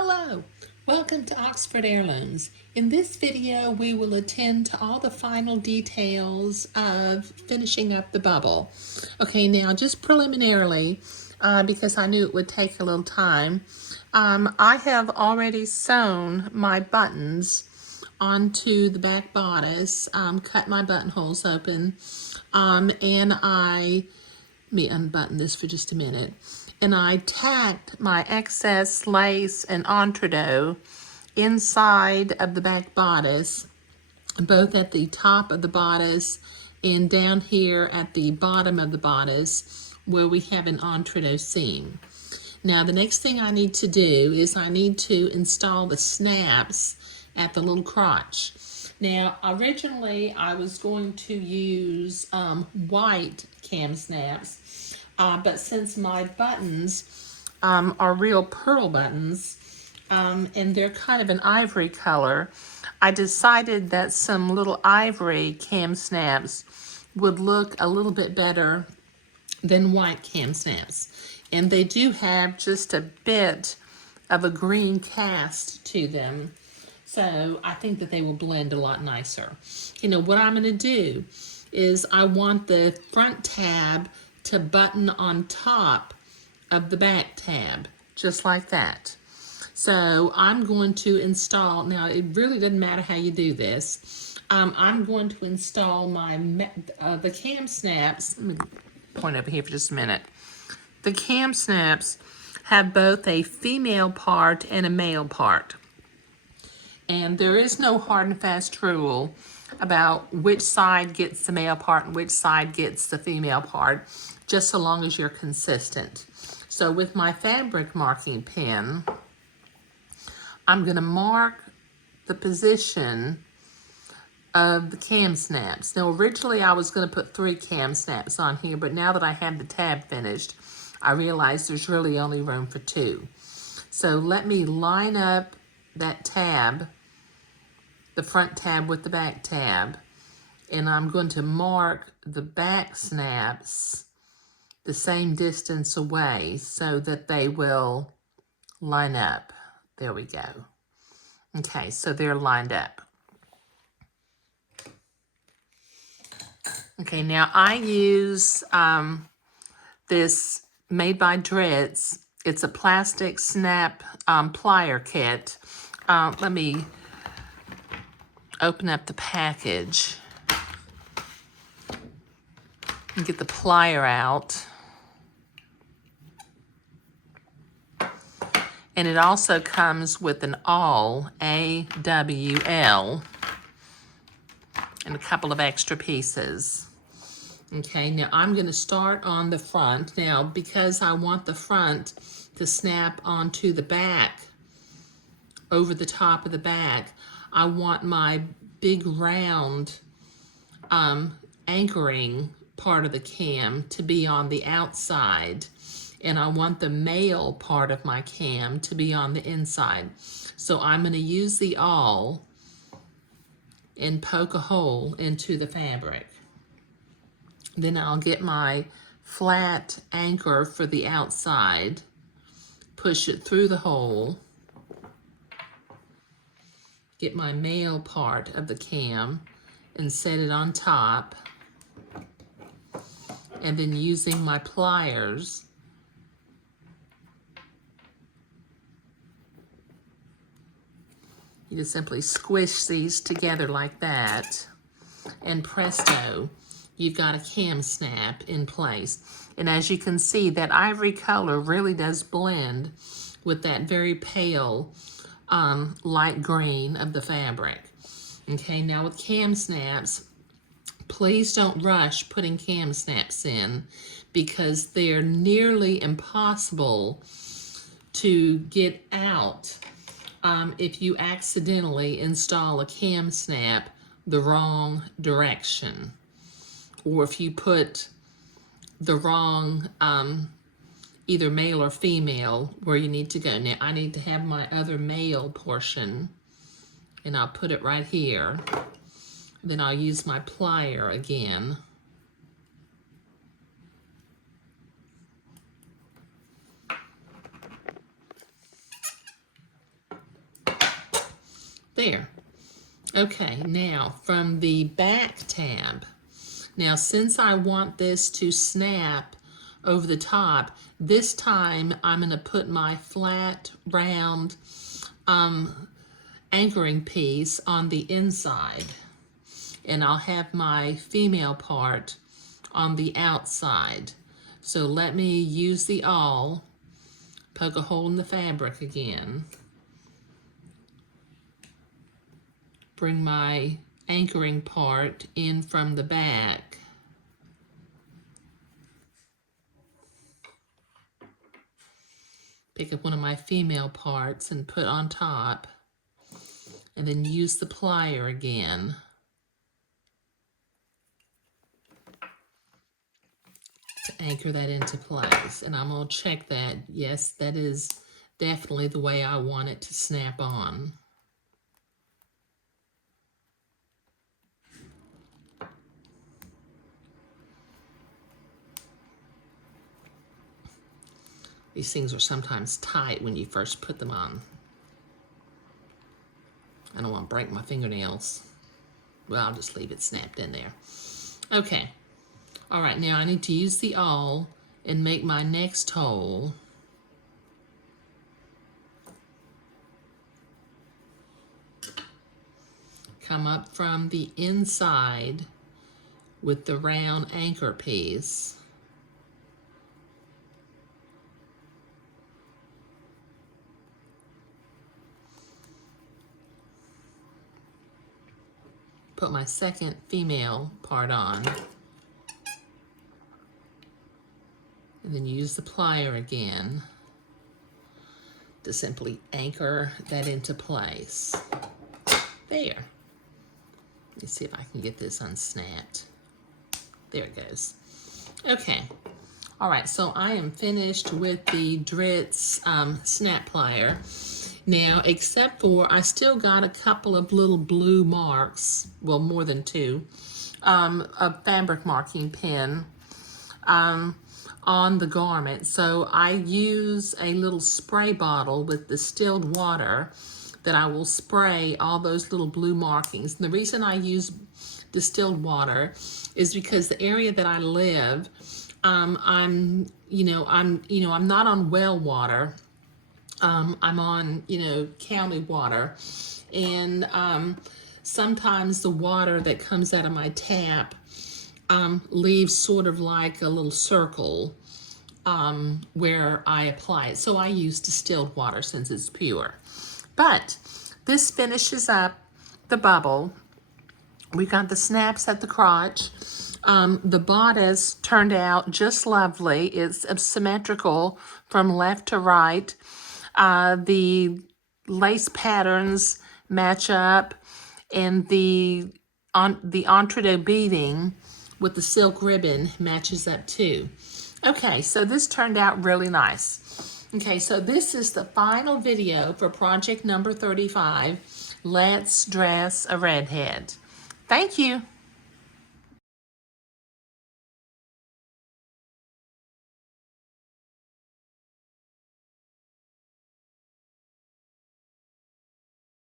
Hello, welcome to Oxford Heirlooms. In this video, we will attend to all the final details of finishing up the bubble. Okay, now just preliminarily, because I knew it would take a little time, I have already sewn my buttons onto the back bodice, cut my buttonholes open, and let me unbutton this for just a minute. And I tacked my excess lace and entredeaux inside of the back bodice, both at the top of the bodice and down here at the bottom of the bodice where we have an entredeaux seam. Now the next thing I need to do is I need to install the snaps at the little crotch. Now originally I was going to use white cam snaps, but since my buttons are real pearl buttons and they're kind of an ivory color, I decided that some little ivory cam snaps would look a little bit better than white cam snaps. And they do have just a bit of a green cast to them. So I think that they will blend a lot nicer. You know, what I'm gonna do is I want the front tab to button on top of the back tab, just like that. So I'm going to install, now it really doesn't matter how you do this. I'm going to install the cam snaps. Let me point over here for just a minute. The cam snaps have both a female part and a male part. And there is no hard and fast rule about which side gets the male part and which side gets the female part, just so long as you're consistent. So with my fabric marking pen, I'm gonna mark the position of the cam snaps. Now originally I was gonna put 3 cam snaps on here, but now that I have the tab finished, I realize there's really only room for 2. So let me line up that tab, the front tab with the back tab, and I'm going to mark the back snaps the same distance away so that they will line up. There we go. Okay, so they're lined up. Okay, now I use this Made by Dreads. It's a plastic snap plier kit. Let me open up the package and get the plier out. And it also comes with an awl, A-W-L, and a couple of extra pieces. Okay, now I'm gonna start on the front. Now, because I want the front to snap onto the back, over the top of the back, I want my big round anchoring part of the cam to be on the outside, and I want the male part of my cam to be on the inside. So I'm going to use the awl and poke a hole into the fabric. Then I'll get my flat anchor for the outside, push it through the hole, get my male part of the cam and set it on top, and then using my pliers, you just simply squish these together like that, and presto, you've got a cam snap in place. And as you can see, that ivory color really does blend with that very pale light green of the fabric. Okay, now with cam snaps, please don't rush putting cam snaps in because they're nearly impossible to get out if you accidentally install a cam snap the wrong direction, or if you put the wrong either male or female where you need to go. Now I need to have my other male portion, and I'll put it right here. Then I'll use my plier again. There. Okay, now from the back tab, now since I want this to snap over the top, this time I'm going to put my flat, round anchoring piece on the inside, and I'll have my female part on the outside. So let me use the awl, poke a hole in the fabric again, bring my anchoring part in from the back, pick up one of my female parts and put on top, and then use the plier again to anchor that into place. And I'm going to check that. Yes, that is definitely the way I want it to snap on. These things are sometimes tight when you first put them on. I don't want to break my fingernails. Well, I'll just leave it snapped in there. Okay. All right, now I need to use the awl and make my next hole. Come up from the inside with the round anchor piece. Put my second female part on. And then use the plier again to simply anchor that into place. There. Let me see if I can get this unsnapped. There it goes. Okay. All right, so I am finished with the Dritz snap plier. Now, except for, I still got a couple of little blue marks, well, more than two, a fabric marking pen on the garment. So I use a little spray bottle with distilled water that I will spray all those little blue markings. And the reason I use distilled water is because the area that I live, I'm not on well water. I'm on, county water, and sometimes the water that comes out of my tap leaves sort of like a little circle where I apply it. So I use distilled water since it's pure. But this finishes up the bubble. We got the snaps at the crotch. The bodice turned out just lovely. It's symmetrical from left to right. The lace patterns match up, and the entree beading with the silk ribbon matches up too. Okay, so this turned out really nice. Okay, so this is the final video for project number 35, Let's Dress a Redhead. Thank you.